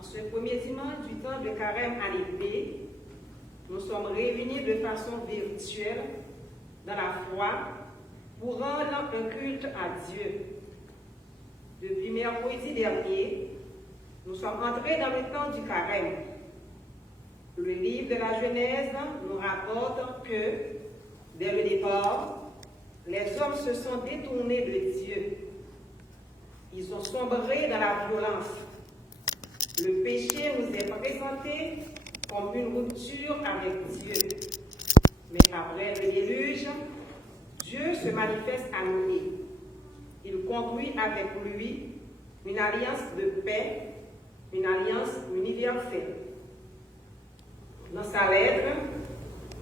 En ce premier dimanche du temps de carême à l'épée, nous sommes réunis de façon virtuelle dans la foi pour rendre un culte à Dieu. Depuis mercredi dernier, nous sommes entrés dans le temps du carême. Le livre de la Genèse nous rapporte que, dès le départ, les hommes se sont détournés de Dieu. Ils ont sombré dans la violence. Le péché nous est présenté comme une rupture avec Dieu. Mais après le déluge, Dieu se manifeste à Noé. Il conclut avec lui une alliance de paix, une alliance universelle. Dans sa lettre,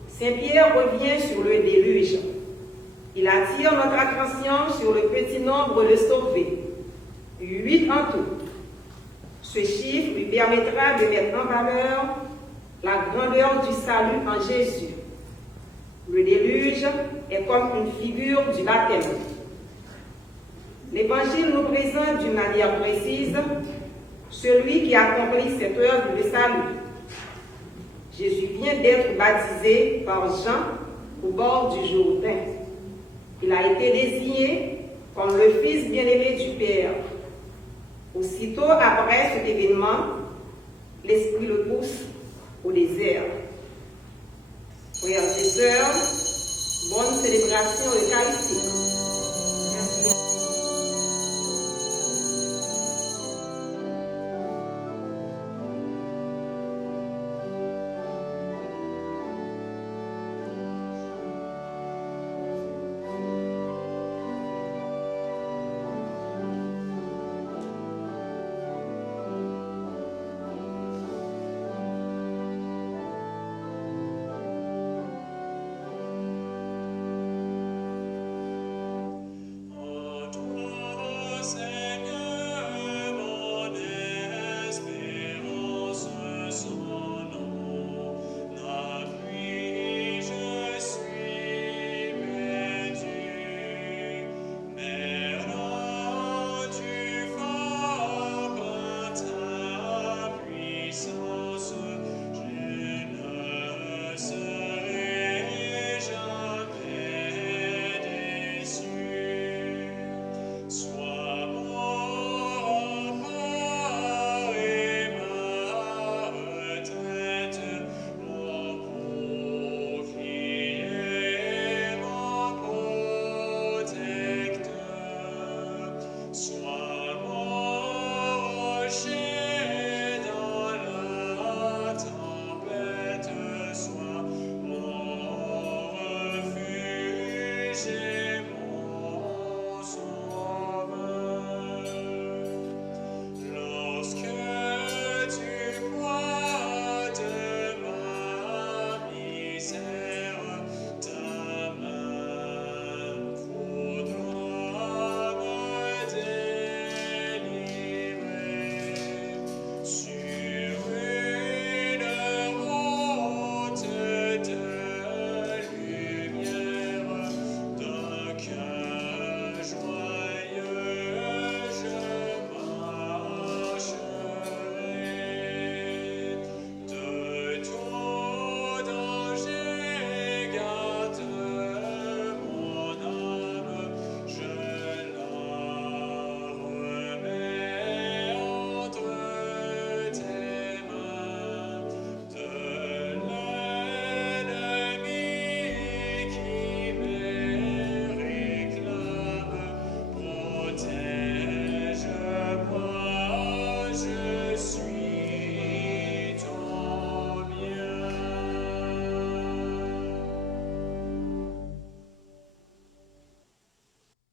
Saint Pierre revient sur le déluge. Il attire notre attention sur le petit nombre de sauvés, 8 en tout. Ce chiffre lui permettra de mettre en valeur la grandeur du salut en Jésus. Le déluge est comme une figure du baptême. L'Évangile nous présente d'une manière précise celui qui accomplit cette œuvre de salut. Jésus vient d'être baptisé par Jean au bord du Jourdain. Il a été désigné comme le Fils bien-aimé du Père. Aussitôt après cet événement, l'Esprit le pousse au désert. Frères et sœurs, bonne célébration eucharistique.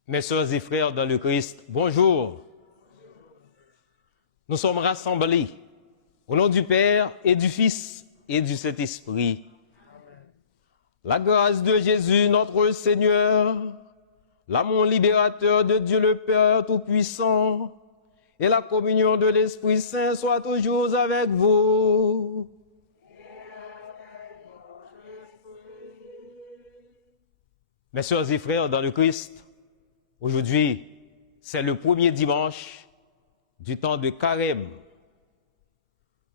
Mes sœurs et frères dans le Christ, bonjour. Nous sommes rassemblés au nom du Père et du Fils et du Saint-Esprit. La grâce de Jésus, notre Seigneur, l'amour libérateur de Dieu le Père Tout-Puissant et la communion de l'Esprit Saint soient toujours avec vous. Mes sœurs et frères dans le Christ, aujourd'hui, c'est le premier dimanche du temps de carême.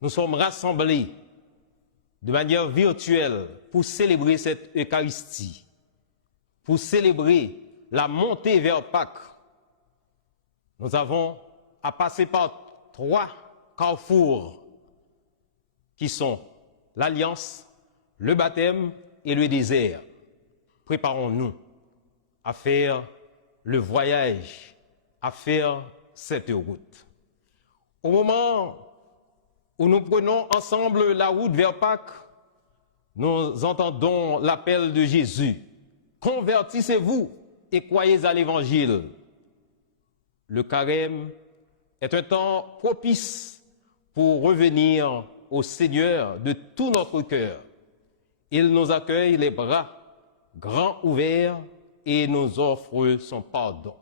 nous sommes rassemblés de manière virtuelle pour célébrer cette Eucharistie, pour célébrer la montée vers Pâques. Nous avons à passer par 3 carrefours qui sont l'alliance, le baptême et le désert. Préparons-nous à faire le voyage, à faire cette route. Au moment où nous prenons ensemble la route vers Pâques, nous entendons l'appel de Jésus. Convertissez-vous et croyez à l'Évangile. Le carême est un temps propice pour revenir au Seigneur de tout notre cœur. Il nous accueille les bras grands ouverts et nous offre son pardon.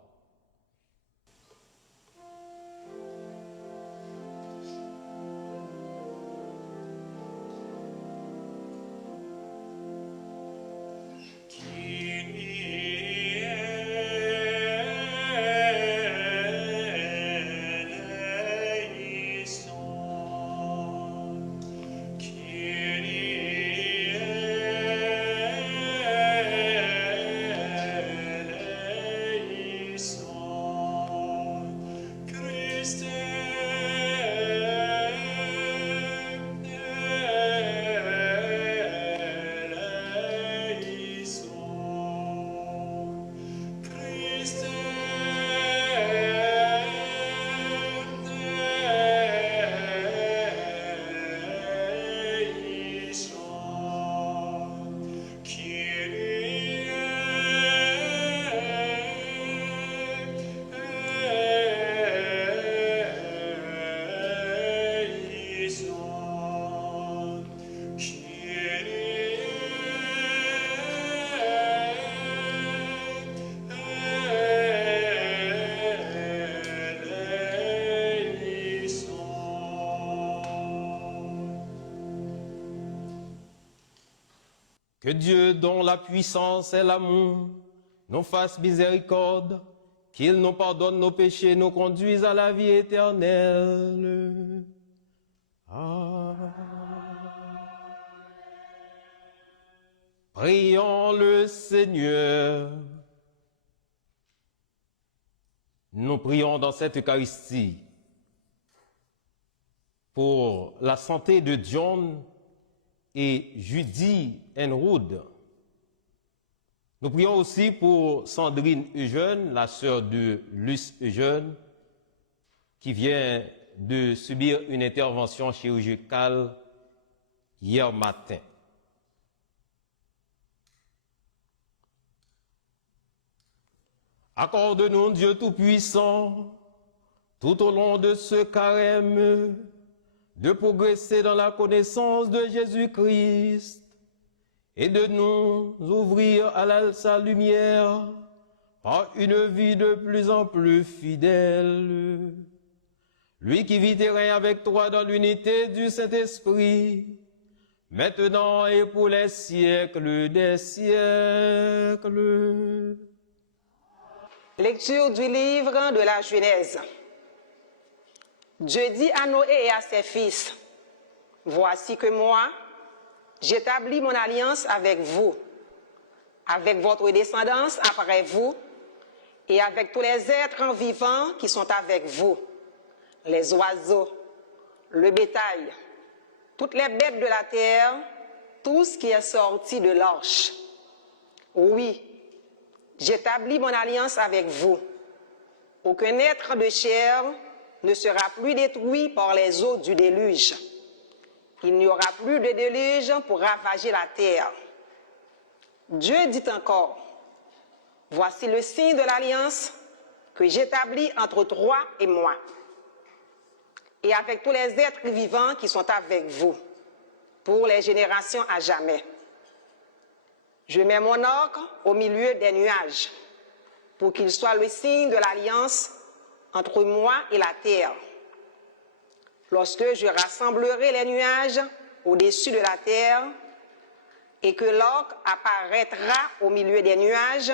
Que Dieu, dont la puissance et l'amour, nous fasse miséricorde, qu'il nous pardonne nos péchés, nous conduise à la vie éternelle. Amen. Prions le Seigneur. Nous prions dans cette Eucharistie pour la santé de John et Judy Enroud. Nous prions aussi pour Sandrine Eugène, la sœur de Luce Eugène, qui vient de subir une intervention chirurgicale hier matin. Accorde-nous, Dieu Tout-Puissant, tout au long de ce carême, de progresser dans la connaissance de Jésus-Christ et de nous ouvrir à sa lumière par une vie de plus en plus fidèle. Lui qui vit et règne avec toi dans l'unité du Saint-Esprit, maintenant et pour les siècles des siècles. Lecture du livre de la Genèse. Dieu dit à Noé et à ses fils, « Voici que moi, j'établis mon alliance avec vous, avec votre descendance après vous, et avec tous les êtres vivants qui sont avec vous, les oiseaux, le bétail, toutes les bêtes de la terre, tout ce qui est sorti de l'arche. Oui, j'établis mon alliance avec vous. Aucun être de chair ne sera plus détruit par les eaux du déluge. Il n'y aura plus de déluge pour ravager la terre. » Dieu dit encore, « Voici le signe de l'alliance que j'établis entre toi et moi, et avec tous les êtres vivants qui sont avec vous, pour les générations à jamais. Je mets mon arc au milieu des nuages, pour qu'il soit le signe de l'alliance entre moi et la terre. Lorsque je rassemblerai les nuages au-dessus de la terre et que l'arc apparaîtra au milieu des nuages,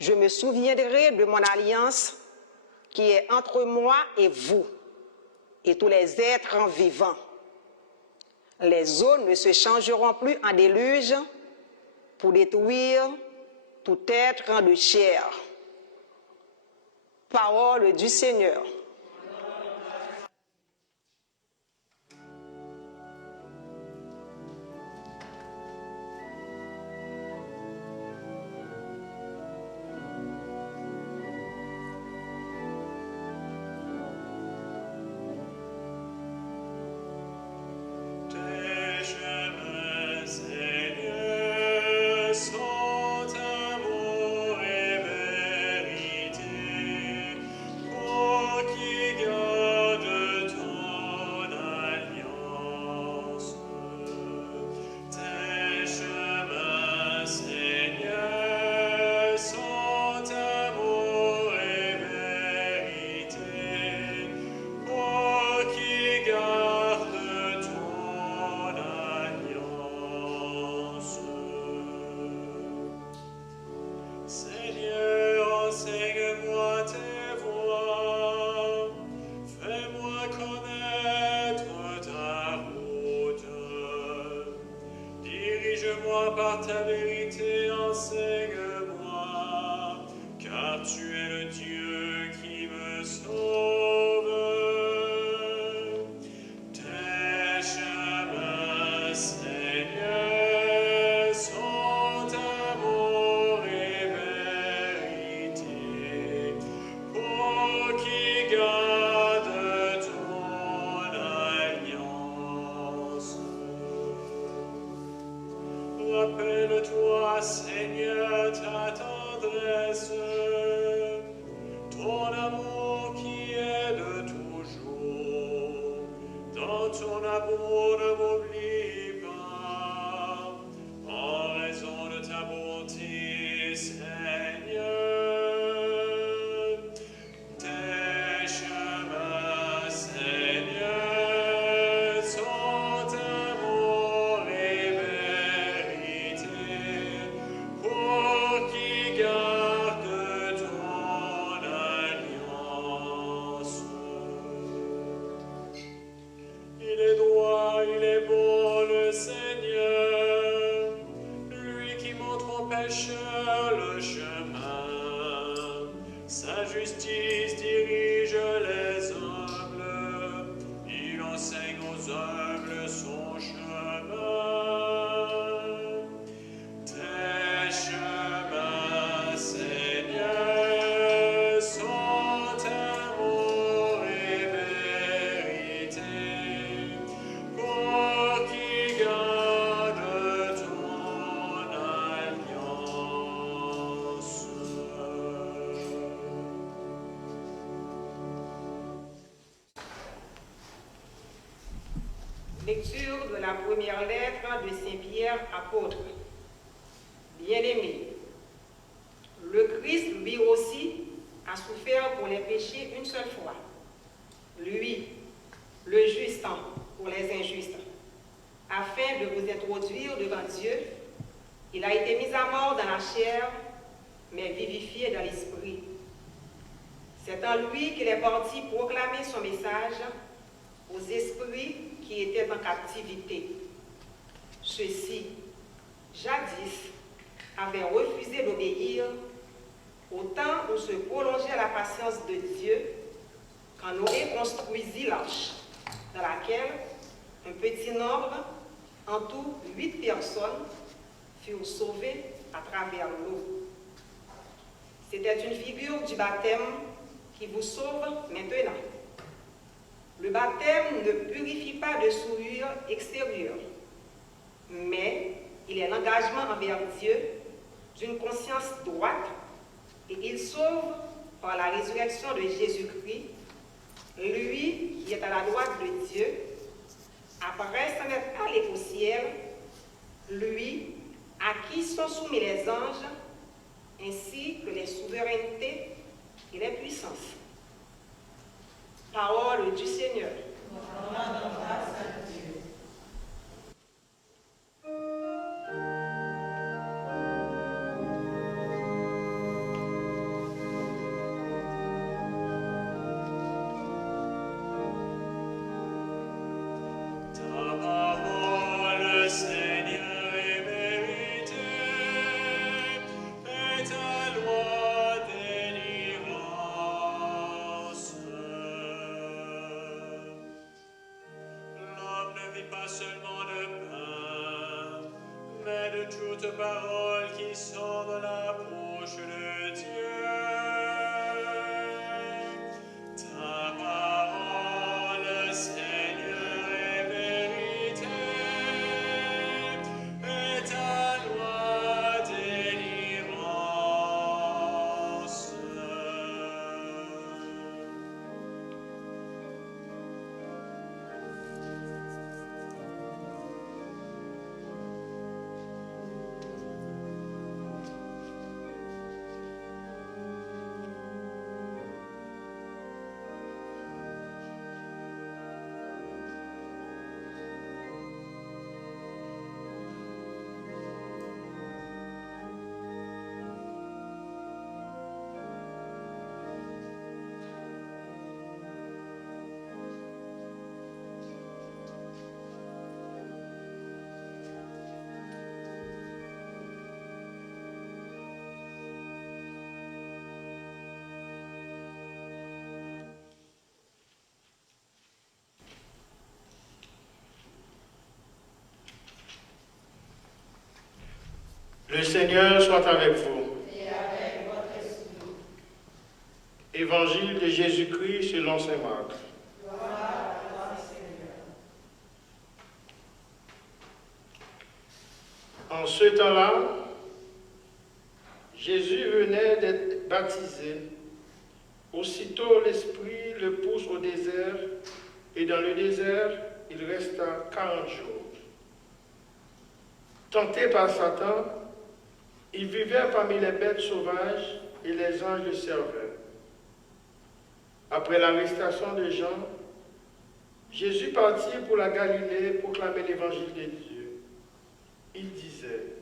je me souviendrai de mon alliance qui est entre moi et vous et tous les êtres vivants. les eaux ne se changeront plus en déluge pour détruire tout être de chair. Parole du Seigneur. Par ta vérité, enseigne-moi, car tu es le Dieu qui me sauve. Tes chemins, Seigneur, sont amour et vérité, pour qui garde ton alliance. Rappelle-toi, Seigneur, ta tendresse, ton amour qui est de toujours. Dans ton amour, ne m'oublie pas, en raison de ta bonté, Seigneur. Tes chemins, Seigneur, sont amour et vérité, pour qui garde ton alliance. Il est droit, il est bon, le Seigneur, lui qui montre aux pécheurs le chemin. Sa justice dirige les humbles, il enseigne aux humbles son chemin. Tes chemins, Seigneur, sont amour et vérité, pour qui garde ton alliance. Lecture de la première lettre de Saint Pierre, apôtre. Bien-aimés, le Christ, lui aussi, a souffert pour les péchés une seule fois. Lui, le juste pour les injustes, afin de vous introduire devant Dieu. Il a été mis à mort dans la chair, mais vivifié dans l'esprit. C'est en lui qu'il est parti proclamer son message aux esprits qui étaient en captivité. Ceux-ci, jadis, avaient refusé d'obéir au temps où se prolongeait la patience de Dieu quand Noé construisit l'arche, dans laquelle un petit nombre, en tout 8 personnes, furent sauvées à travers l'eau. C'était une figure du baptême qui vous sauve maintenant. Le baptême ne purifie pas de souillure extérieure, mais il est l'engagement envers Dieu d'une conscience droite et il sauve par la résurrection de Jésus-Christ, lui qui est à la droite de Dieu, après s'en être allé au ciel, lui à qui sont soumis les anges, ainsi que les souverainetés et les puissances. Parole du Seigneur. Ta parole toute parole qui sort de la bouche de Dieu. Ta parole, Seigneur, est vérité, et ta loi délivrance. Le Seigneur soit avec vous. Et avec votre esprit. Évangile de Jésus-Christ selon saint Marc. Gloire à toi, Seigneur. En ce temps-là, Jésus venait d'être baptisé. Aussitôt l'Esprit le pousse au désert, et dans le désert, il resta 40 jours. Tenté par Satan, il vivait parmi les bêtes sauvages et les anges le servaient. Après l'arrestation de Jean, Jésus partit pour la Galilée proclamer l'évangile de Dieu. Il disait,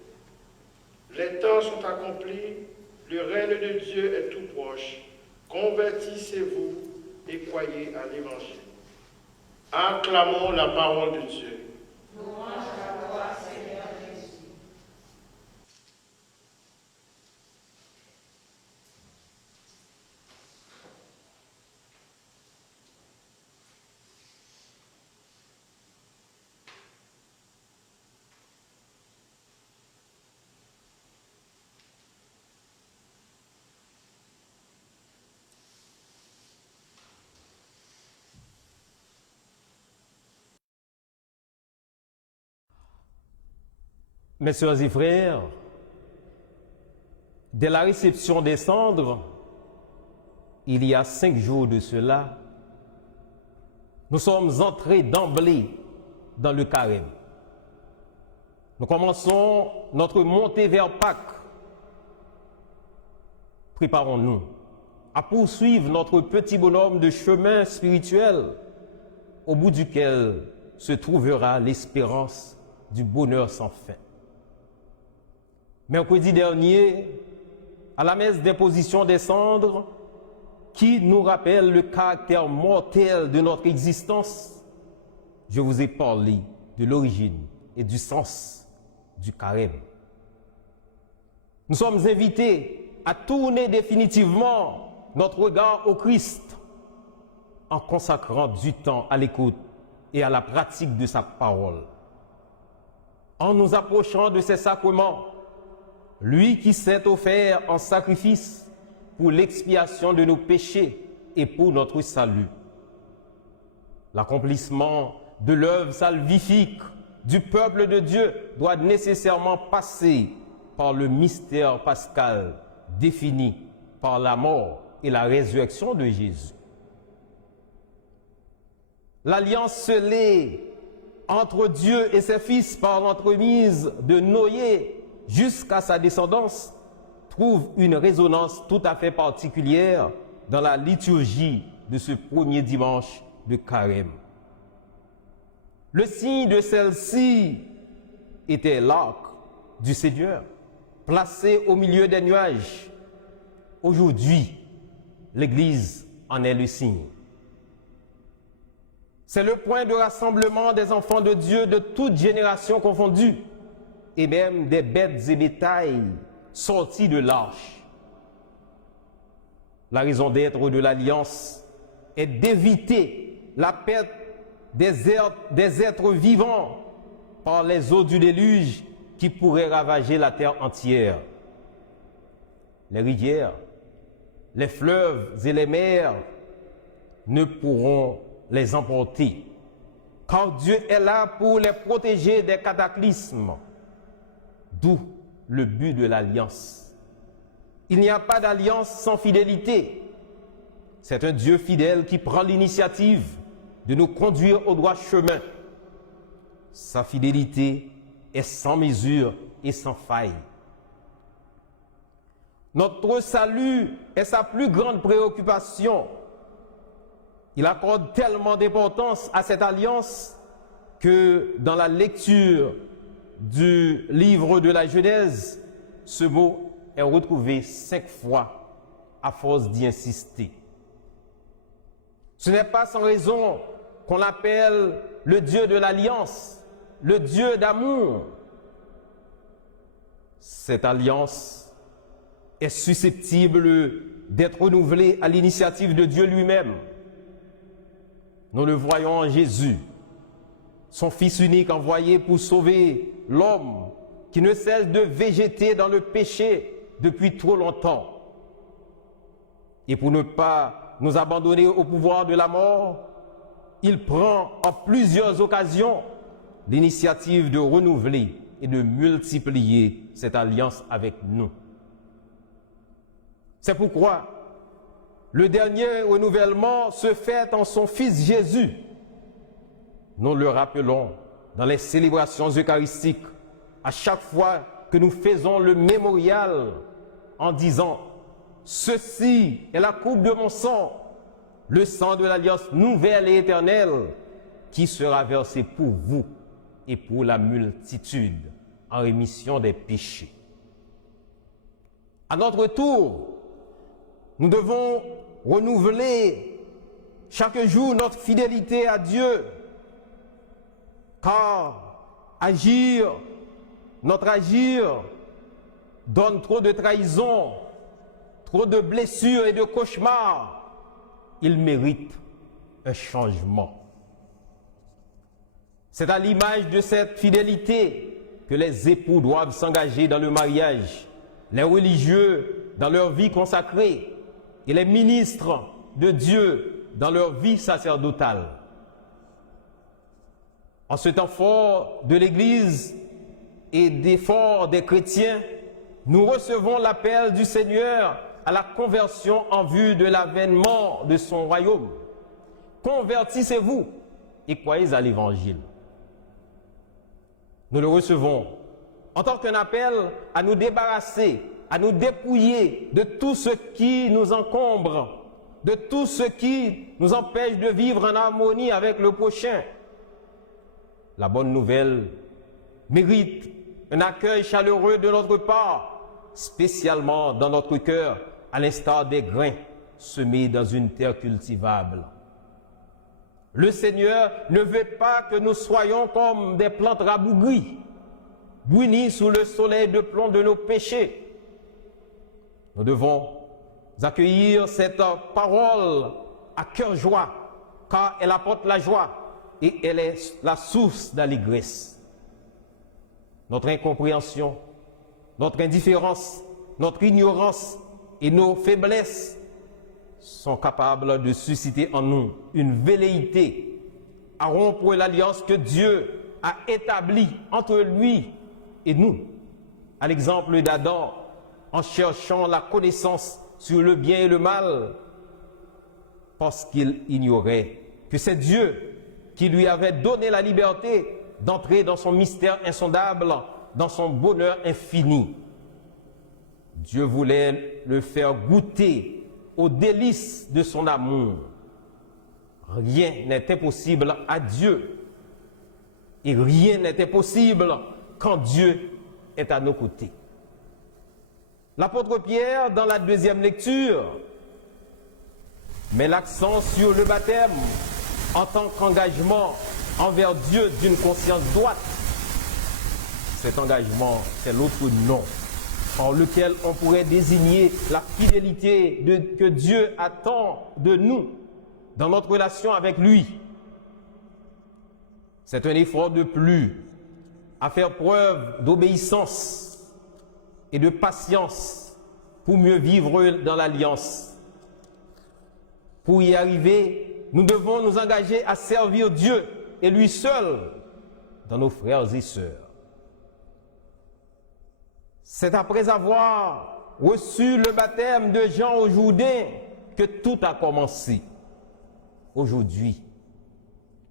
« Les temps sont accomplis, le règne de Dieu est tout proche. Convertissez-vous et croyez à l'évangile. » Acclamons la parole de Dieu. Louange à toi, Seigneur Jésus. Mes sœurs et frères, dès la réception des cendres, il y a 5 jours de cela, nous sommes entrés d'emblée dans le carême. Nous commençons notre montée vers Pâques. Préparons-nous à poursuivre notre petit bonhomme de chemin spirituel au bout duquel se trouvera l'espérance du bonheur sans fin. Mercredi dernier, à la messe d'imposition des cendres, qui nous rappelle le caractère mortel de notre existence, je vous ai parlé de l'origine et du sens du carême. Nous sommes invités à tourner définitivement notre regard au Christ en consacrant du temps à l'écoute et à la pratique de sa parole. En nous approchant de ses sacrements, lui qui s'est offert en sacrifice pour l'expiation de nos péchés et pour notre salut. L'accomplissement de l'œuvre salvifique du peuple de Dieu doit nécessairement passer par le mystère pascal défini par la mort et la résurrection de Jésus. L'alliance scellée entre Dieu et ses fils par l'entremise de Noé jusqu'à sa descendance trouve une résonance tout à fait particulière dans la liturgie de ce premier dimanche de Carême. Le signe de celle-ci était l'arc du Seigneur, placé au milieu des nuages. Aujourd'hui, l'Église en est le signe. C'est le point de rassemblement des enfants de Dieu de toutes générations confondues, et même des bêtes et bétails sortis de l'arche. La raison d'être de l'Alliance est d'éviter la perte des êtres vivants par les eaux du déluge qui pourrait ravager la terre entière. Les rivières, les fleuves et les mers ne pourront les emporter, car Dieu est là pour les protéger des cataclysmes, d'où le but de l'alliance. Il n'y a pas d'alliance sans fidélité. C'est un Dieu fidèle qui prend l'initiative de nous conduire au droit chemin. Sa fidélité est sans mesure et sans faille. Notre salut est sa plus grande préoccupation. Il accorde tellement d'importance à cette alliance que dans la lecture du livre de la Genèse, ce mot est retrouvé 5 fois à force d'y insister. Ce n'est pas sans raison qu'on l'appelle le Dieu de l'alliance, le Dieu d'amour. Cette alliance est susceptible d'être renouvelée à l'initiative de Dieu lui-même. Nous le voyons en Jésus, son Fils unique envoyé pour sauver l'homme qui ne cesse de végéter dans le péché depuis trop longtemps. Et pour ne pas nous abandonner au pouvoir de la mort, il prend en plusieurs occasions l'initiative de renouveler et de multiplier cette alliance avec nous. C'est pourquoi le dernier renouvellement se fait en son Fils Jésus. Nous le rappelons dans les célébrations eucharistiques à chaque fois que nous faisons le mémorial en disant « Ceci est la coupe de mon sang, le sang de l'alliance nouvelle et éternelle qui sera versé pour vous et pour la multitude en rémission des péchés. » À notre tour, nous devons renouveler chaque jour notre fidélité à Dieu, car notre agir donne trop de trahison, trop de blessures et de cauchemars. Il mérite un changement. C'est à l'image de cette fidélité que les époux doivent s'engager dans le mariage, les religieux dans leur vie consacrée et les ministres de Dieu dans leur vie sacerdotale. En ce temps fort de l'Église et d'effort des chrétiens, nous recevons l'appel du Seigneur à la conversion en vue de l'avènement de son royaume. Convertissez-vous et croyez à l'Évangile. Nous le recevons en tant qu'un appel à nous débarrasser, à nous dépouiller de tout ce qui nous encombre, de tout ce qui nous empêche de vivre en harmonie avec le prochain. La bonne nouvelle mérite un accueil chaleureux de notre part, spécialement dans notre cœur, à l'instar des grains semés dans une terre cultivable. Le Seigneur ne veut pas que nous soyons comme des plantes rabougries, brunies sous le soleil de plomb de nos péchés. Nous devons accueillir cette parole à cœur joie, car elle apporte la joie et elle est la source d'allégresse. Notre incompréhension, notre indifférence, notre ignorance et nos faiblesses sont capables de susciter en nous une velléité à rompre l'alliance que Dieu a établie entre lui et nous, à l'exemple d'Adam, en cherchant la connaissance sur le bien et le mal, parce qu'il ignorait que c'est Dieu qui lui avait donné la liberté d'entrer dans son mystère insondable, dans son bonheur infini. Dieu voulait le faire goûter aux délices de son amour. Rien n'est impossible à Dieu. Et rien n'est impossible quand Dieu est à nos côtés. L'apôtre Pierre, dans la deuxième lecture, met l'accent sur le baptême en tant qu'engagement envers Dieu d'une conscience droite. Cet engagement, c'est l'autre nom en lequel on pourrait désigner la fidélité que Dieu attend de nous dans notre relation avec lui. C'est un effort de plus à faire preuve d'obéissance et de patience pour mieux vivre dans l'alliance. Pour y arriver, nous devons nous engager à servir Dieu et lui seul dans nos frères et sœurs. C'est après avoir reçu le baptême de Jean au Jourdain que tout a commencé. Aujourd'hui,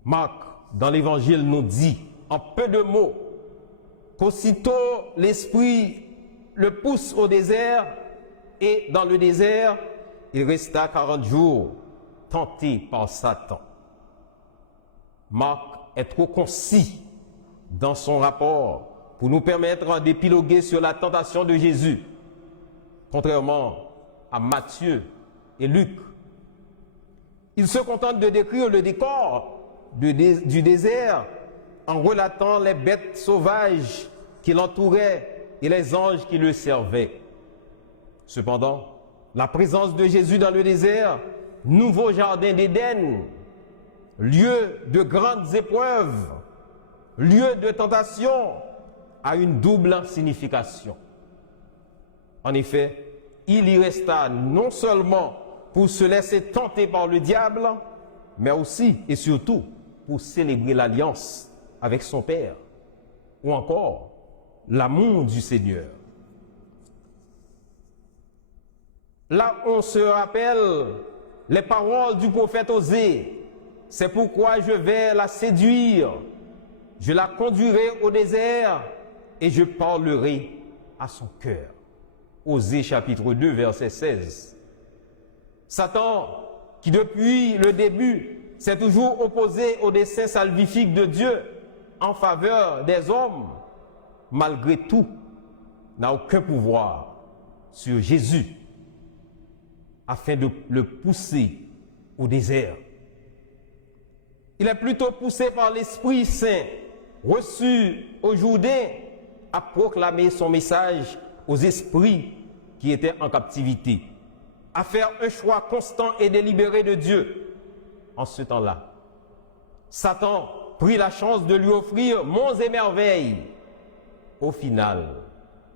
Marc, dans l'Évangile, nous dit en peu de mots qu'aussitôt l'Esprit le pousse au désert, et dans le désert, il resta 40 jours tenté par Satan. Marc est trop concis dans son rapport pour nous permettre d'épiloguer sur la tentation de Jésus, contrairement à Matthieu et Luc. Il se contente de décrire le décor du désert en relatant les bêtes sauvages qui l'entouraient et les anges qui le servaient. Cependant, la présence de Jésus dans le désert, nouveau jardin d'Éden, lieu de grandes épreuves, lieu de tentation, a une double signification. En effet, il y resta non seulement pour se laisser tenter par le diable, mais aussi et surtout pour célébrer l'alliance avec son Père, ou encore l'amour du Seigneur. Là, on se rappelle les paroles du prophète Osée. C'est pourquoi je vais la séduire, je la conduirai au désert et je parlerai à son cœur. Osée chapitre 2, verset 16. Satan, qui depuis le début s'est toujours opposé au dessein salvifique de Dieu en faveur des hommes, malgré tout, n'a aucun pouvoir sur Jésus afin de le pousser au désert. Il est plutôt poussé par l'Esprit Saint, reçu au Jourdain, à proclamer son message aux esprits qui étaient en captivité, à faire un choix constant et délibéré de Dieu. En ce temps-là, Satan prit la chance de lui offrir monts et merveilles. Au final,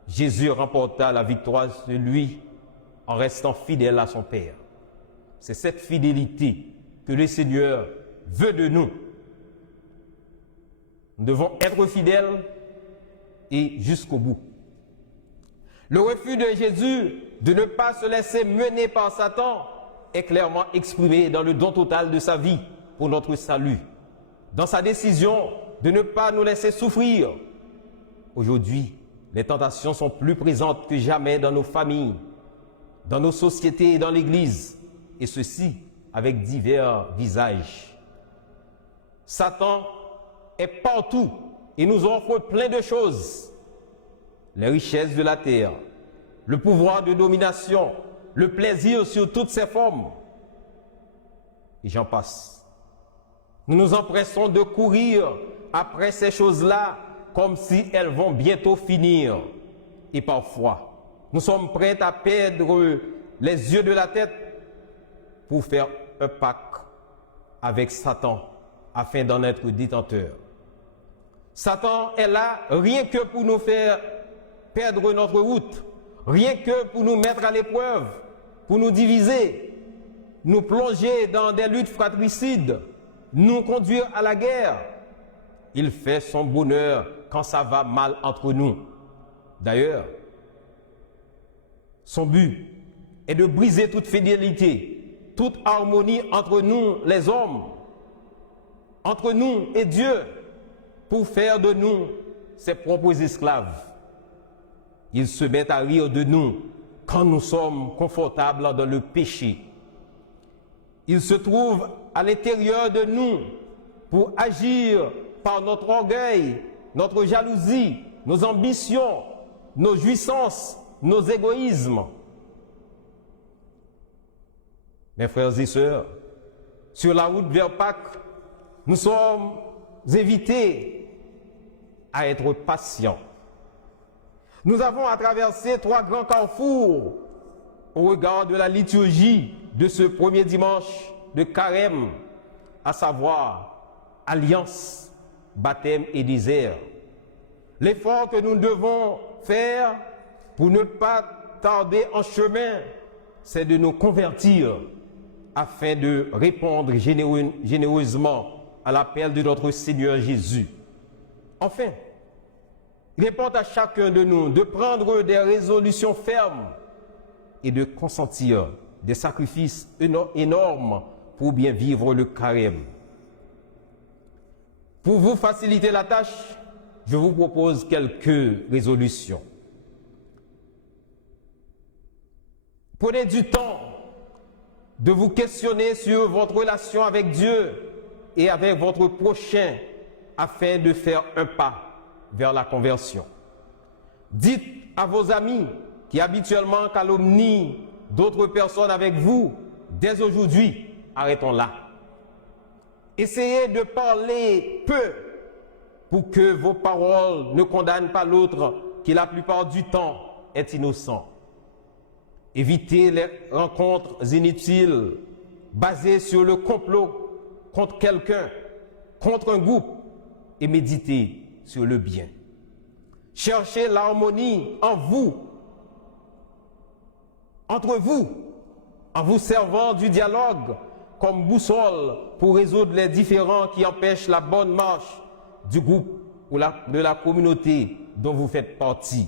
Jésus remporta la victoire sur lui en restant fidèle à son Père. C'est cette fidélité que le Seigneur veut de nous. Nous devons être fidèles et jusqu'au bout. Le refus de Jésus de ne pas se laisser mener par Satan est clairement exprimé dans le don total de sa vie pour notre salut, dans sa décision de ne pas nous laisser souffrir. Aujourd'hui, les tentations sont plus présentes que jamais dans nos familles, dans nos sociétés et dans l'Église, et ceci avec divers visages. Satan est partout et nous offre plein de choses. Les richesses de la terre, le pouvoir de domination, le plaisir sur toutes ses formes. Et j'en passe. Nous nous empressons de courir après ces choses-là comme si elles vont bientôt finir. Et parfois, nous sommes prêts à perdre les yeux de la tête pour faire un pacte avec Satan afin d'en être détenteur. Satan est là rien que pour nous faire perdre notre route, rien que pour nous mettre à l'épreuve, pour nous diviser, nous plonger dans des luttes fratricides, nous conduire à la guerre. Il fait son bonheur quand ça va mal entre nous. D'ailleurs, son but est de briser toute fidélité, toute harmonie entre nous, les hommes, entre nous et Dieu, pour faire de nous ses propres esclaves. Il se met à rire de nous quand nous sommes confortables dans le péché. Il se trouve à l'intérieur de nous pour agir par notre orgueil, notre jalousie, nos ambitions, nos jouissances, nos égoïsmes. Mes frères et sœurs, sur la route vers Pâques, nous sommes invités à être patients. Nous avons à traverser 3 grands carrefours au regard de la liturgie de ce premier dimanche de Carême, à savoir alliance, baptême et désert. L'effort que nous devons faire pour ne pas tarder en chemin, c'est de nous convertir afin de répondre généreusement à l'appel de notre Seigneur Jésus. Enfin, il importe à chacun de nous de prendre des résolutions fermes et de consentir des sacrifices énormes pour bien vivre le carême. Pour vous faciliter la tâche, je vous propose quelques résolutions. Prenez du temps de vous questionner sur votre relation avec Dieu et avec votre prochain afin de faire un pas vers la conversion. Dites à vos amis qui habituellement calomnient d'autres personnes avec vous, dès aujourd'hui, arrêtons là. Essayez de parler peu pour que vos paroles ne condamnent pas l'autre qui la plupart du temps est innocent. Évitez les rencontres inutiles basées sur le complot contre quelqu'un, contre un groupe et méditez sur le bien. Cherchez l'harmonie en vous, entre vous, en vous servant du dialogue comme boussole pour résoudre les différends qui empêchent la bonne marche du groupe ou de la communauté dont vous faites partie.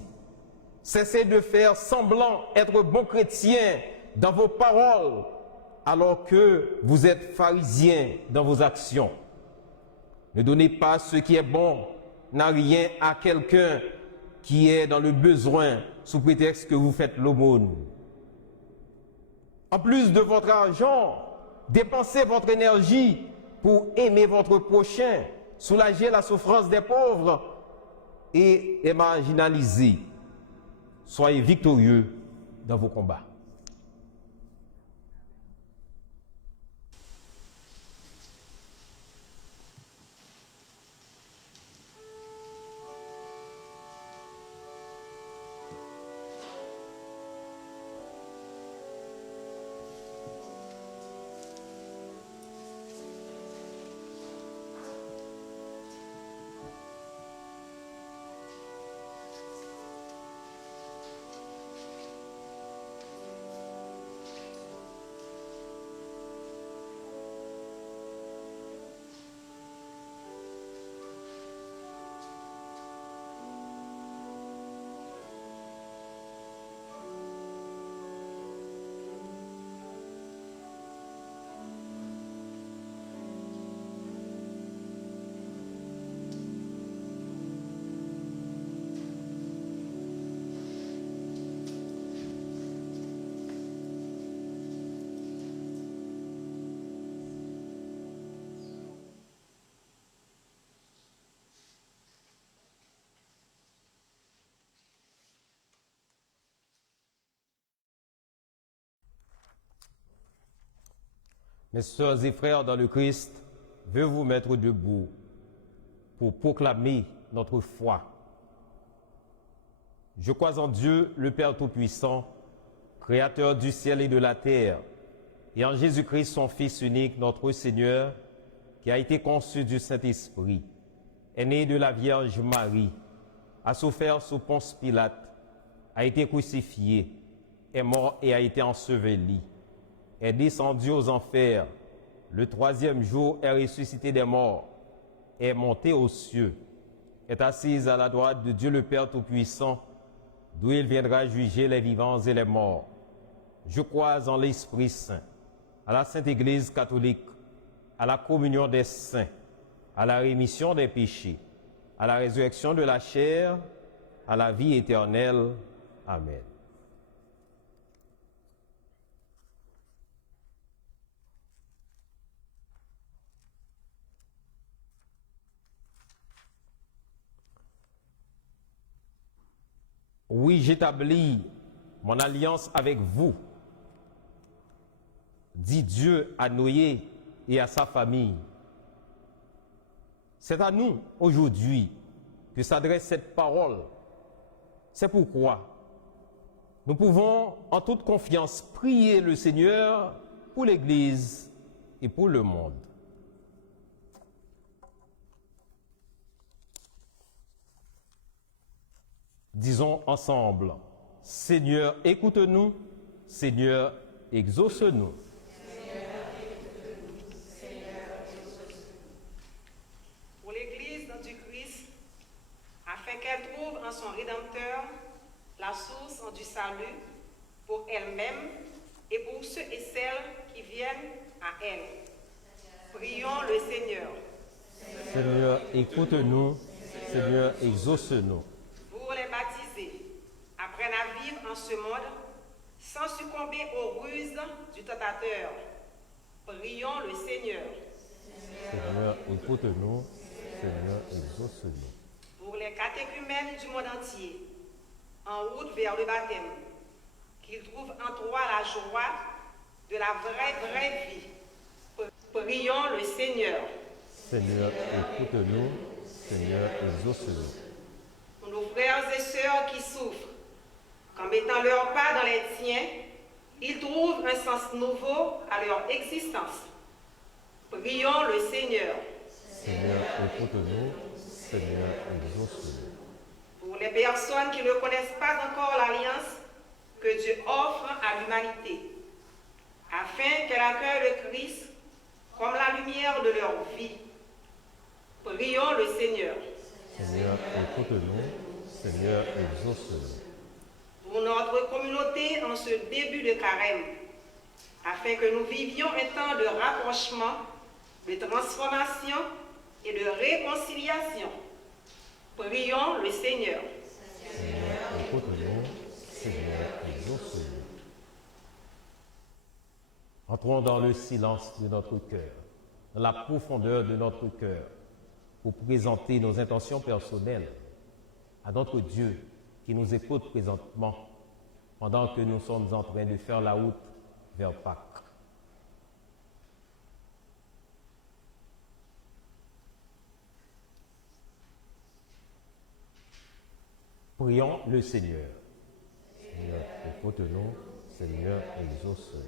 Cessez de faire semblant être bon chrétien dans vos paroles alors que vous êtes pharisien dans vos actions. Ne donnez pas ce qui est bon, n'a rien à quelqu'un qui est dans le besoin sous prétexte que vous faites l'aumône. En plus de votre argent, dépensez votre énergie pour aimer votre prochain, soulager la souffrance des pauvres et les marginalisés. Soyez victorieux dans vos combats. Mes sœurs et frères dans le Christ, je veux vous mettre debout pour proclamer notre foi. Je crois en Dieu, le Père Tout-Puissant, Créateur du ciel et de la terre, et en Jésus-Christ, son Fils unique, notre Seigneur, qui a été conçu du Saint-Esprit, est né de la Vierge Marie, a souffert sous Ponce Pilate, a été crucifié, est mort et a été enseveli, est descendu aux enfers, le troisième jour est ressuscité des morts, est monté aux cieux, est assise à la droite de Dieu le Père Tout-Puissant, d'où il viendra juger les vivants et les morts. Je crois en l'Esprit Saint, à la Sainte Église catholique, à la communion des saints, à la rémission des péchés, à la résurrection de la chair, à la vie éternelle. Amen. Oui, j'établis mon alliance avec vous, dit Dieu à Noé et à sa famille. C'est à nous, aujourd'hui, que s'adresse cette parole. C'est pourquoi nous pouvons, en toute confiance, prier le Seigneur pour l'Église et pour le monde. Disons ensemble, Seigneur, écoute-nous, Seigneur, exauce-nous. Pour l'Église du Christ, afin qu'elle trouve en son Rédempteur la source du salut pour elle-même et pour ceux et celles qui viennent à elle. Prions le Seigneur. Seigneur, écoute-nous, Seigneur, exauce-nous. Pour les baptisés, apprennent à vivre en ce monde sans succomber aux ruses du tentateur. Prions le Seigneur. Seigneur, écoute-nous, Seigneur, exauce-nous. Pour les catéchumènes du monde entier, en route vers le baptême, qu'ils trouvent en toi la joie de la vraie vie. Prions le Seigneur. Seigneur, écoute-nous, Seigneur, exauce-nous. Pour nos frères et sœurs qui souffrent, qu'en mettant leur pas dans les tiens, ils trouvent un sens nouveau à leur existence. Prions le Seigneur. Seigneur, écoute-nous, Seigneur, exauce-nous. Pour les personnes qui ne connaissent pas encore l'alliance que Dieu offre à l'humanité, afin qu'elle accueille le Christ comme la lumière de leur vie. Prions le Seigneur. Seigneur, écoute-nous, Seigneur, exauce-nous. Pour notre communauté en ce début de carême, afin que nous vivions un temps de rapprochement, de transformation et de réconciliation. Prions le Seigneur. Seigneur, écoute-nous, Seigneur, exauce-nous. Entrons dans le silence de notre cœur, dans la profondeur de notre cœur, pour présenter nos intentions personnelles à notre Dieu qui nous écoute présentement pendant que nous sommes en train de faire la route vers Pâques. Prions le Seigneur. Seigneur, écoute-nous, Seigneur, exauce-nous.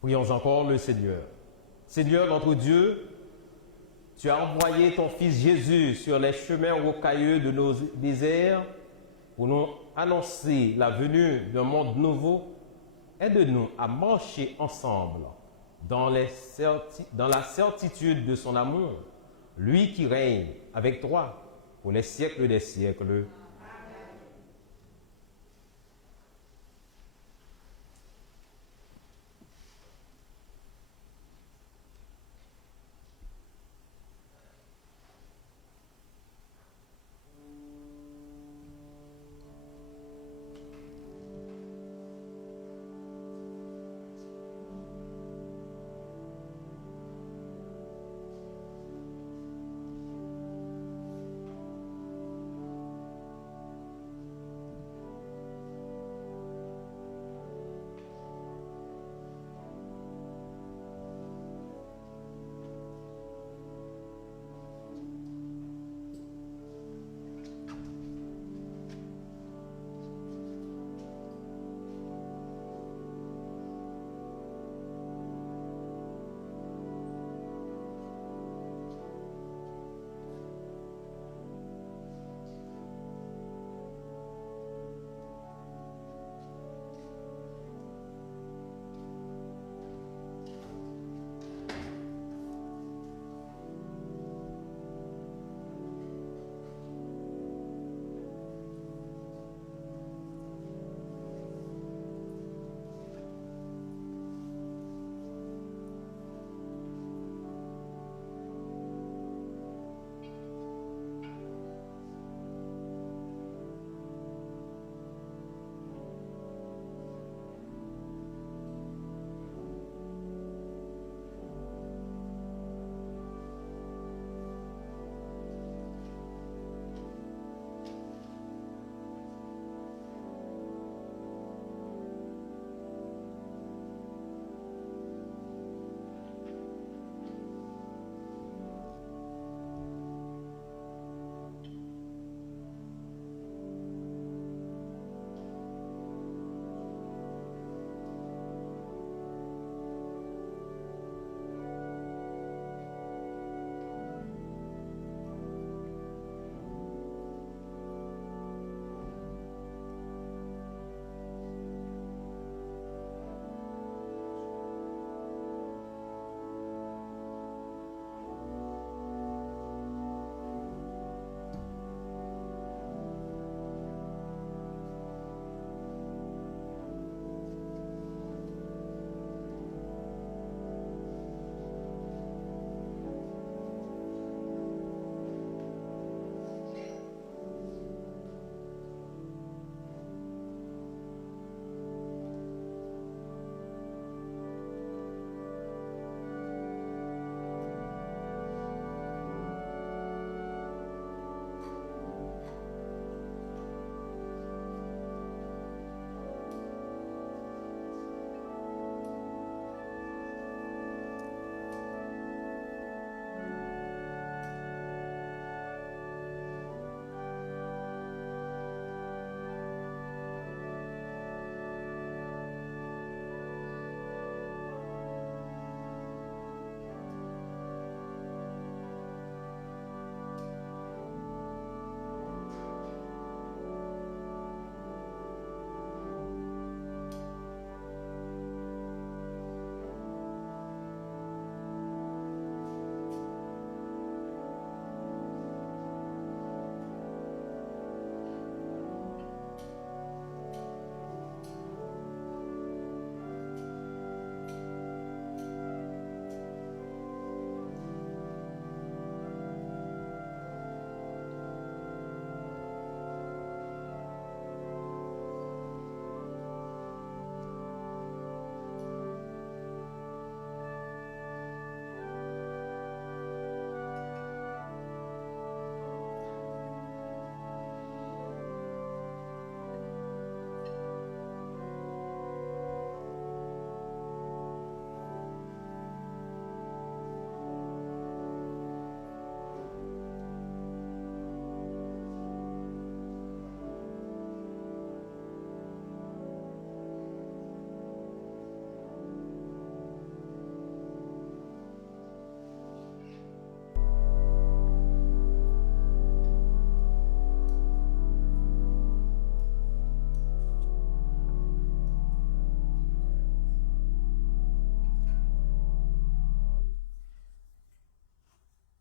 Prions encore le Seigneur. Seigneur, notre Dieu, tu as envoyé ton Fils Jésus sur les chemins rocailleux de nos déserts pour nous annoncer la venue d'un monde nouveau. Aide-nous à marcher ensemble dans la certitude de son amour, lui qui règne avec toi pour les siècles des siècles.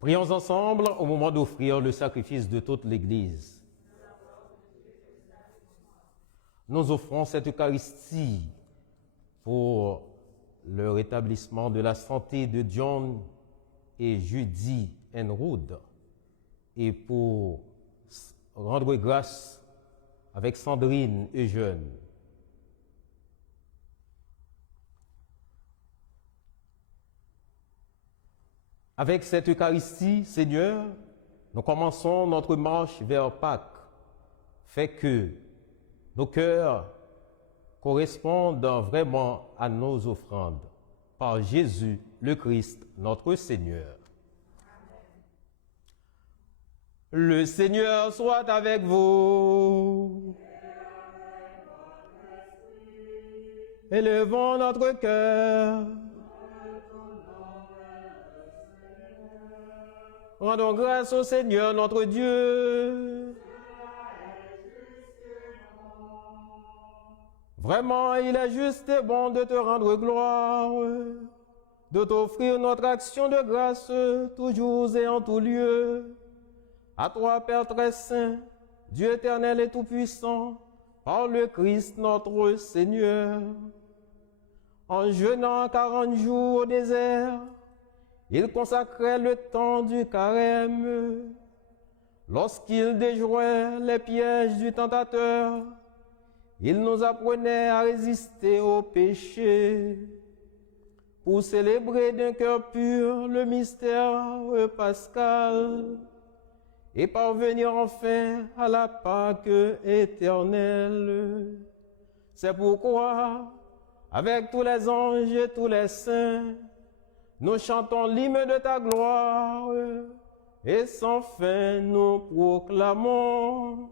Prions ensemble au moment d'offrir le sacrifice de toute l'Église. Nous offrons cette Eucharistie pour le rétablissement de la santé de John et Judy Enroud et pour rendre grâce avec Sandrine Eugène. Avec cette Eucharistie, Seigneur, nous commençons notre marche vers Pâques. Fais que nos cœurs correspondent vraiment à nos offrandes. Par Jésus, le Christ, notre Seigneur. Le Seigneur soit avec vous. Élevons notre cœur. Rendons grâce au Seigneur notre Dieu. Vraiment, il est juste et bon de te rendre gloire, de t'offrir notre action de grâce toujours et en tout lieu. À toi, Père très saint, Dieu éternel et tout-puissant, par le Christ notre Seigneur. En jeûnant 40 jours au désert, il consacrait le temps du carême. Lorsqu'il déjouait les pièges du tentateur, il nous apprenait à résister au péché. Pour célébrer d'un cœur pur le mystère pascal et parvenir enfin à la Pâque éternelle. C'est pourquoi, avec tous les anges et tous les saints, nous chantons l'hymne de ta gloire et sans fin nous proclamons.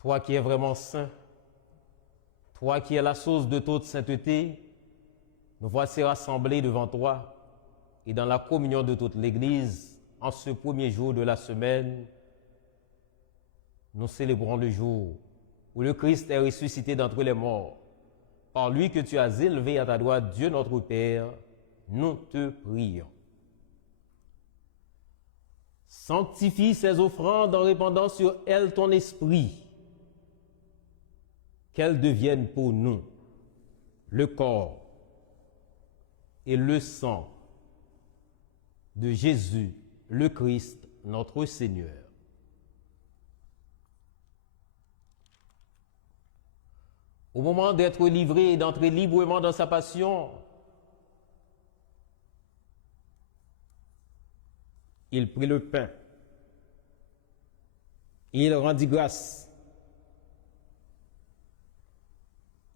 Toi qui es vraiment saint, toi qui es la source de toute sainteté, nous voici rassemblés devant toi et dans la communion de toute l'Église, en ce premier jour de la semaine, nous célébrons le jour où le Christ est ressuscité d'entre les morts. Par lui que tu as élevé à ta droite, Dieu notre Père, nous te prions. Sanctifie ces offrandes en répandant sur elles ton esprit, qu'elles deviennent pour nous le corps et le sang de Jésus, le Christ, notre Seigneur. Au moment d'être livré et d'entrer librement dans sa passion, il prit le pain, il rendit grâce,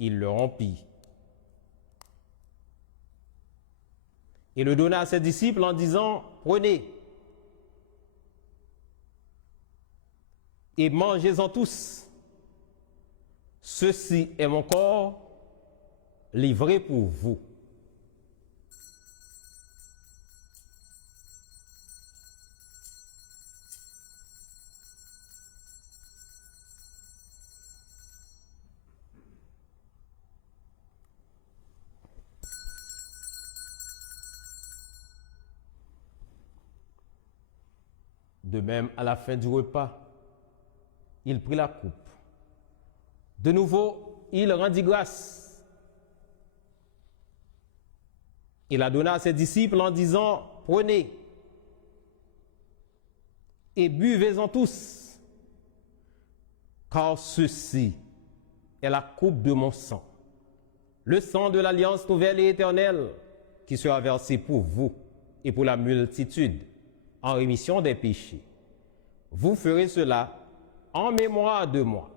il le rompit et le donna à ses disciples en disant, prenez et mangez-en tous. Ceci est mon corps livré pour vous. De même, à la fin du repas, il prit la coupe. De nouveau, il rendit grâce. Il la donna à ses disciples en disant, prenez et buvez-en tous, car ceci est la coupe de mon sang, le sang de l'alliance nouvelle et éternelle, qui sera versé pour vous et pour la multitude, en rémission des péchés. Vous ferez cela en mémoire de moi.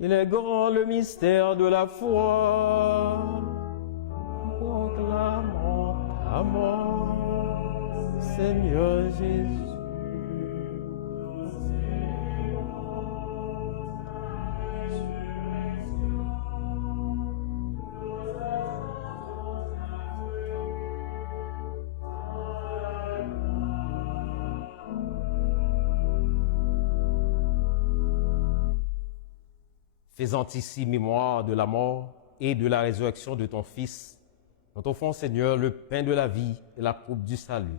Il est grand le mystère de la foi. Proclamons ta mort, Seigneur Jésus. Faisant ici mémoire de la mort et de la résurrection de ton Fils, nous t'offrons, Seigneur, le pain de la vie et la coupe du salut.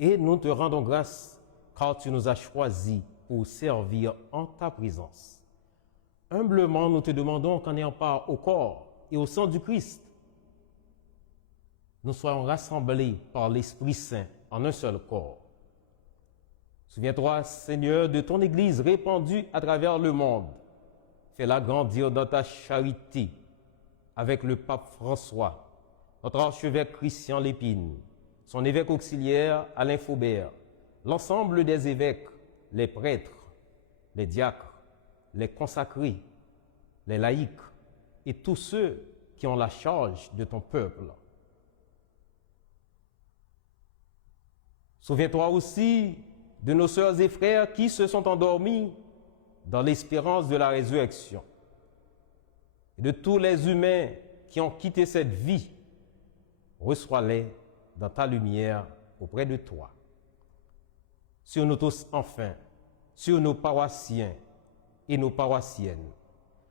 Et nous te rendons grâce, car tu nous as choisis pour servir en ta présence. Humblement, nous te demandons qu'en ayant part au corps et au sang du Christ, nous soyons rassemblés par l'Esprit Saint en un seul corps. Souviens-toi, Seigneur, de ton Église répandue à travers le monde. Fais-la grandir dans ta charité avec le pape François, notre archevêque Christian Lépine, son évêque auxiliaire Alain Faubert, l'ensemble des évêques, les prêtres, les diacres, les consacrés, les laïcs et tous ceux qui ont la charge de ton peuple. Souviens-toi aussi de nos sœurs et frères qui se sont endormis dans l'espérance de la résurrection, et de tous les humains qui ont quitté cette vie. Reçois-les dans ta lumière auprès de toi. Sur nous tous enfin, sur nos paroissiens et nos paroissiennes,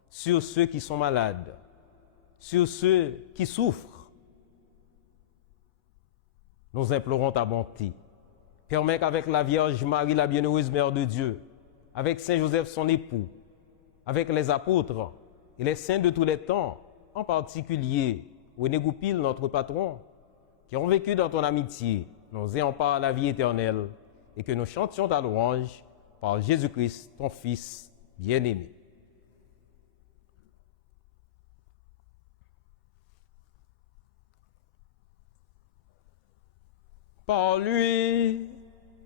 sur ceux qui sont malades, sur ceux qui souffrent, nous implorons ta bonté. Permets qu'avec la Vierge Marie, la bienheureuse Mère de Dieu, avec Saint Joseph son époux, avec les apôtres et les saints de tous les temps, en particulier René Goupil, notre patron, qui ont vécu dans ton amitié, nous ayons part à la vie éternelle, et que nous chantions ta louange par Jésus-Christ, ton Fils bien-aimé. Par lui,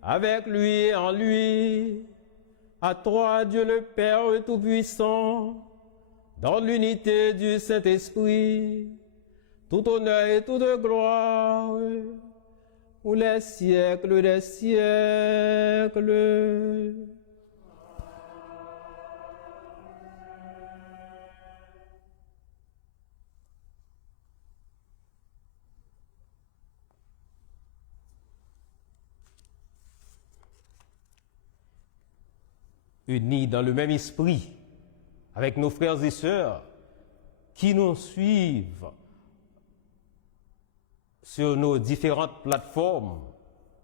avec lui et en lui, à toi, Dieu le Père Tout-Puissant, dans l'unité du Saint-Esprit, tout honneur et toute gloire, pour les siècles des siècles. Unis dans le même esprit, avec nos frères et sœurs qui nous suivent sur nos différentes plateformes,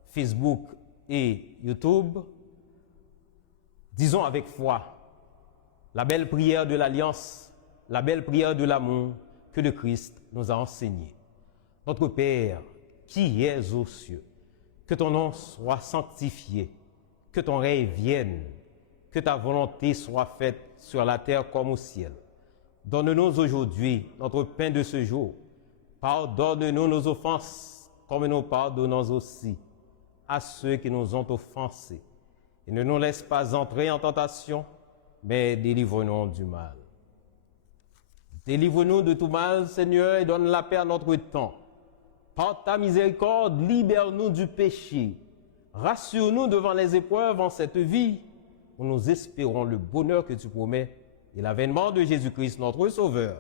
Facebook et YouTube, disons avec foi la belle prière de l'alliance, la belle prière de l'amour que le Christ nous a enseignée. Notre Père, qui es aux cieux, que ton nom soit sanctifié, que ton règne vienne, que ta volonté soit faite sur la terre comme au ciel. Donne-nous aujourd'hui notre pain de ce jour. Pardonne-nous nos offenses, comme nous pardonnons aussi à ceux qui nous ont offensés. Et ne nous laisse pas entrer en tentation, mais délivre-nous du mal. Délivre-nous de tout mal, Seigneur, et donne la paix à notre temps. Par ta miséricorde, libère-nous du péché. Rassure-nous devant les épreuves en cette vie, où nous espérons le bonheur que tu promets et l'avènement de Jésus-Christ, notre Sauveur.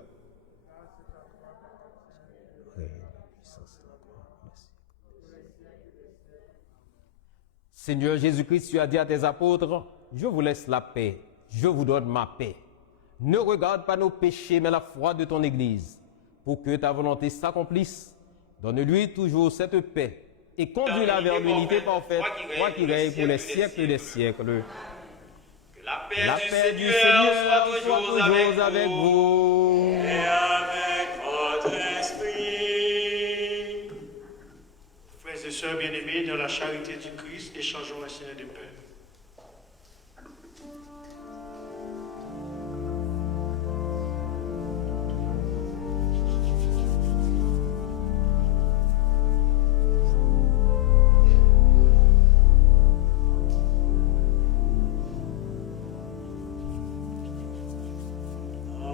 Seigneur Jésus-Christ, tu as dit à tes apôtres, je vous laisse la paix, je vous donne ma paix. Ne regarde pas nos péchés, mais la foi de ton Église, pour que ta volonté s'accomplisse. Donne-lui toujours cette paix et conduis-la vers l'unité parfaite, toi qui règne pour les siècles des siècles. Que la La paix du Seigneur soit toujours avec vous et avec votre esprit. Frères et sœurs bien-aimés, dans la charité du Christ, échangeons la scène de paix.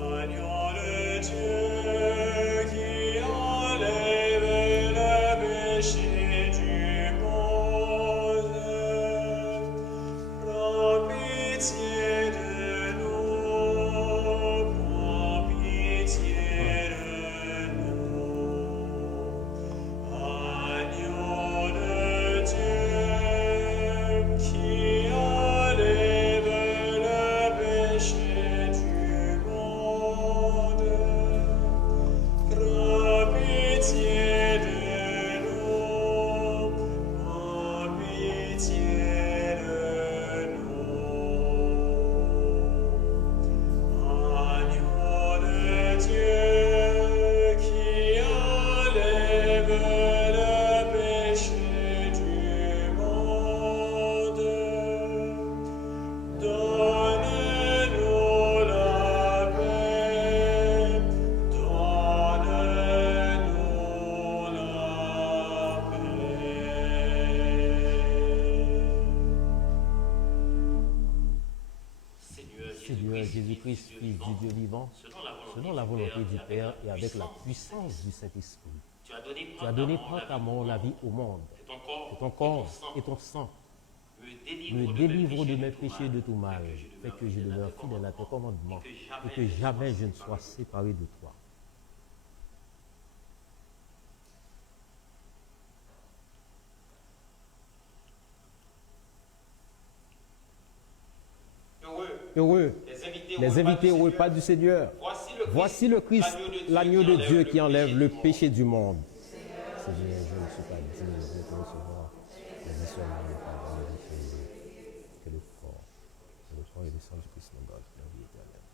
Agneau de Dieu qui enlève le péché du monde, prends pitié de nous, prends pitié de nous. Agneau de Dieu qui enlève le péché du monde, prends pitié de nous, prends pitié de nous. Agneau de Dieu qui enlève le péché du monde, donne-nous la paix, donne-nous la paix. Seigneur Jésus-Christ, Fils du Dieu vivant, selon la volonté du Père et avec la puissance du Saint-Esprit, Tu as donné tu as donné fréquemment la vie au monde, que ton corps et ton sang me délivrent de mes péchés et de tout mal, fait que je demeure fidèle à tes commandements et que jamais je ne sois séparé de toi. Heureux les invités au repas du Seigneur. Voici le Christ, l'agneau de Dieu qui enlève le péché du monde. Seigneur, je ne suis pas digne de te recevoir, mais dis seulement les paroles de ton nom, que le corps et le sang du Christ nous gardent la vie éternelle.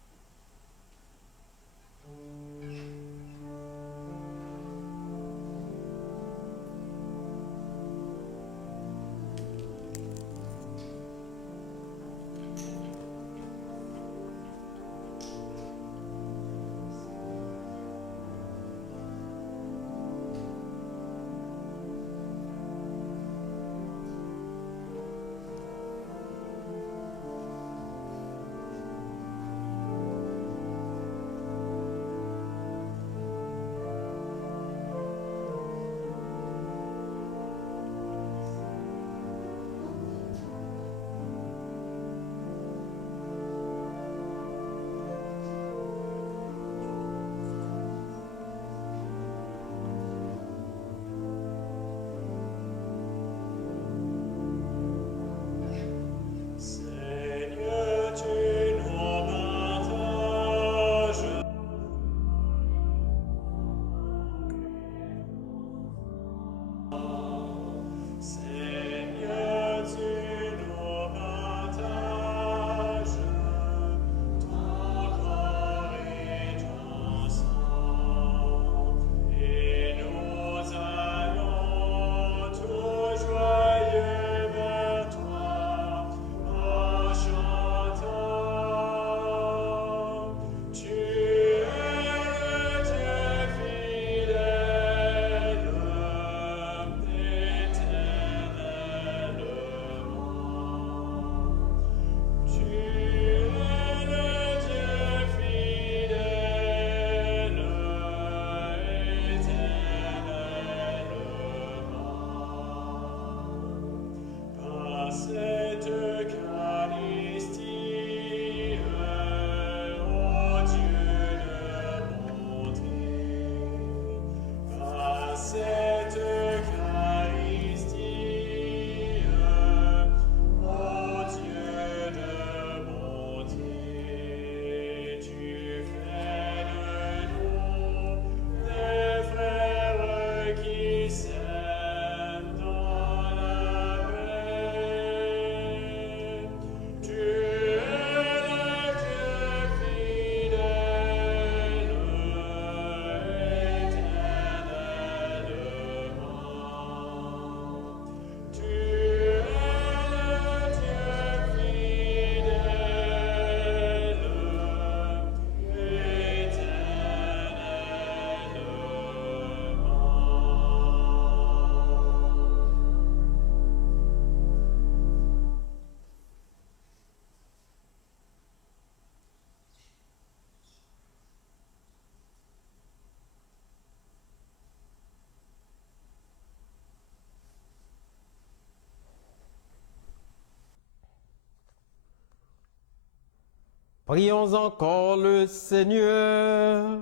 Prions encore le Seigneur.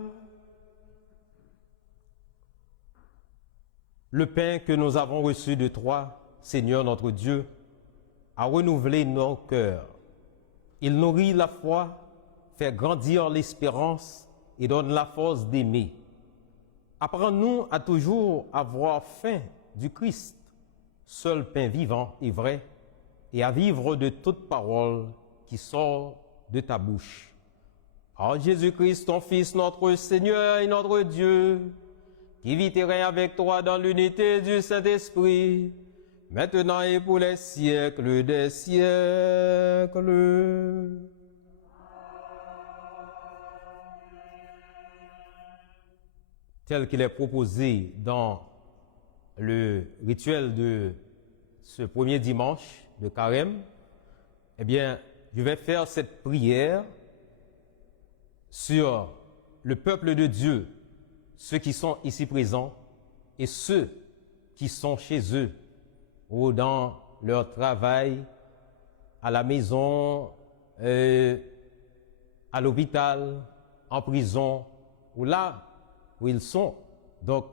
Le pain que nous avons reçu de toi, Seigneur notre Dieu, a renouvelé nos cœurs. Il nourrit la foi, fait grandir l'espérance et donne la force d'aimer. Apprends-nous à toujours avoir faim du Christ, seul pain vivant et vrai, et à vivre de toute parole qui sort de ta bouche. Par Jésus-Christ, ton Fils, notre Seigneur et notre Dieu, qui vit et règne avec toi dans l'unité du Saint-Esprit, maintenant et pour les siècles des siècles. Tel qu'il est proposé dans le rituel de ce premier dimanche de Carême, eh bien, je vais faire cette prière sur le peuple de Dieu, ceux qui sont ici présents et ceux qui sont chez eux ou dans leur travail, à la maison, à l'hôpital, en prison, ou là où ils sont. Donc,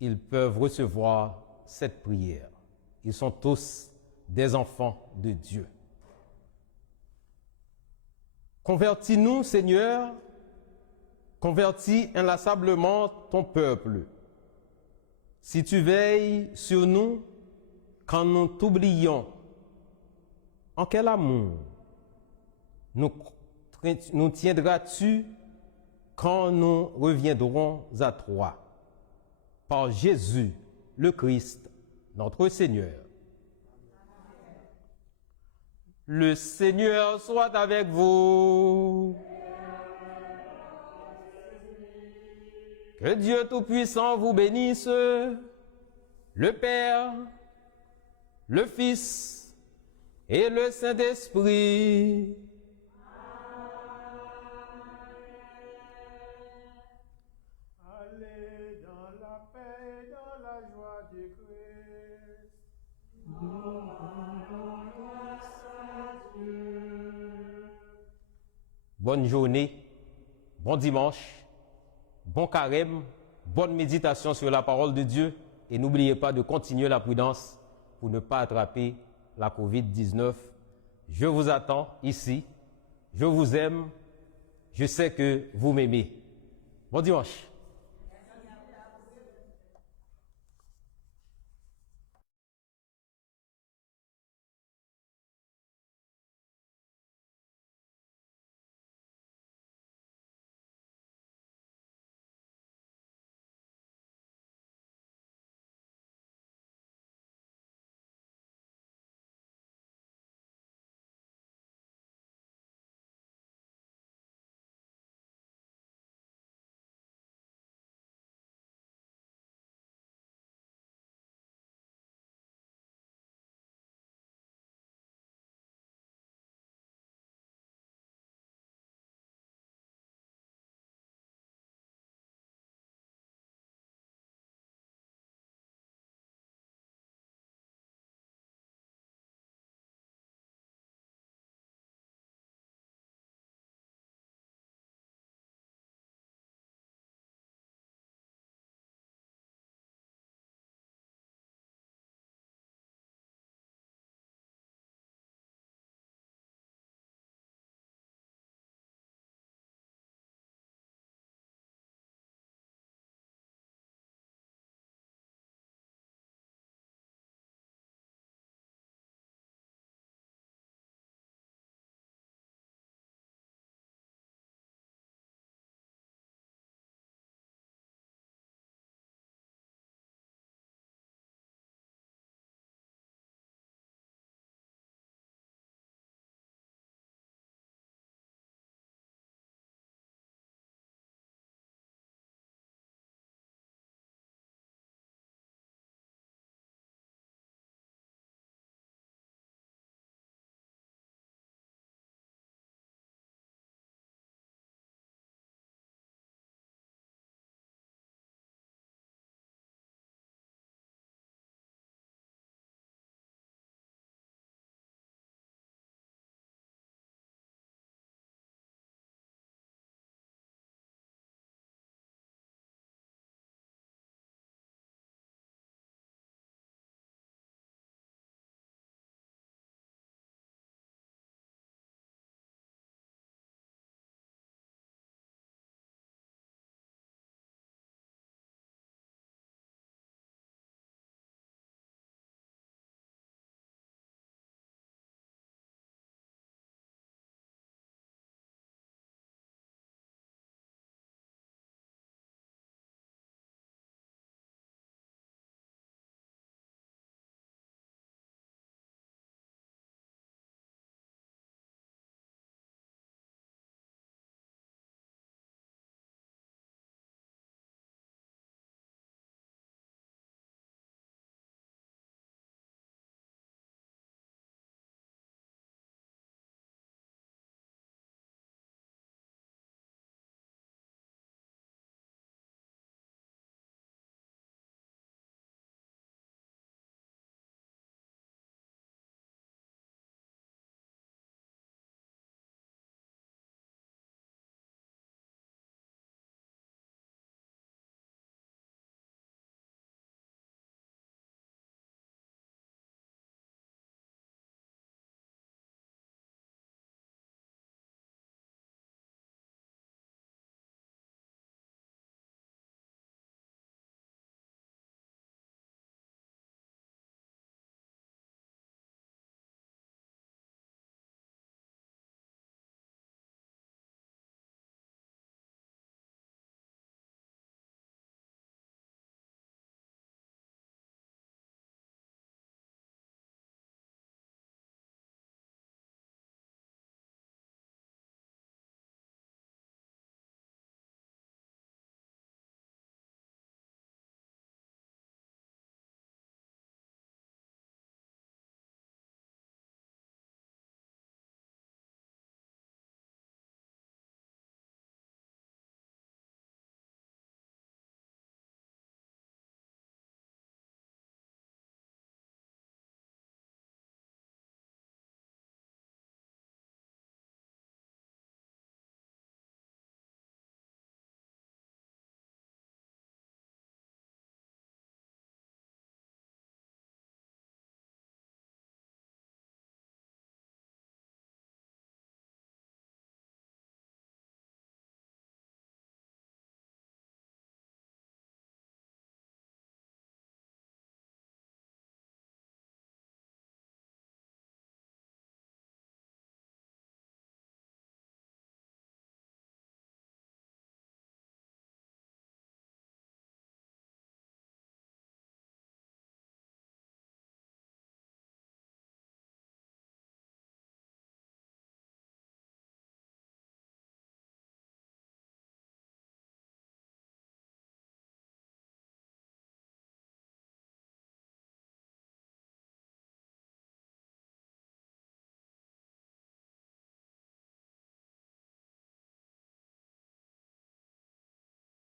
ils peuvent recevoir cette prière. Ils sont tous des enfants de Dieu. Convertis-nous, Seigneur, convertis inlassablement ton peuple. Si tu veilles sur nous quand nous t'oublions, en quel amour nous tiendras-tu quand nous reviendrons à toi? Par Jésus, le Christ, notre Seigneur. Le Seigneur soit avec vous. Que Dieu Tout-Puissant vous bénisse, le Père, le Fils et le Saint-Esprit. Allez dans la paix et dans la joie du Christ. Bonne journée, bon dimanche, bon carême, bonne méditation sur la parole de Dieu et n'oubliez pas de continuer la prudence pour ne pas attraper la COVID-19. Je vous attends ici, je vous aime, je sais que vous m'aimez. Bon dimanche.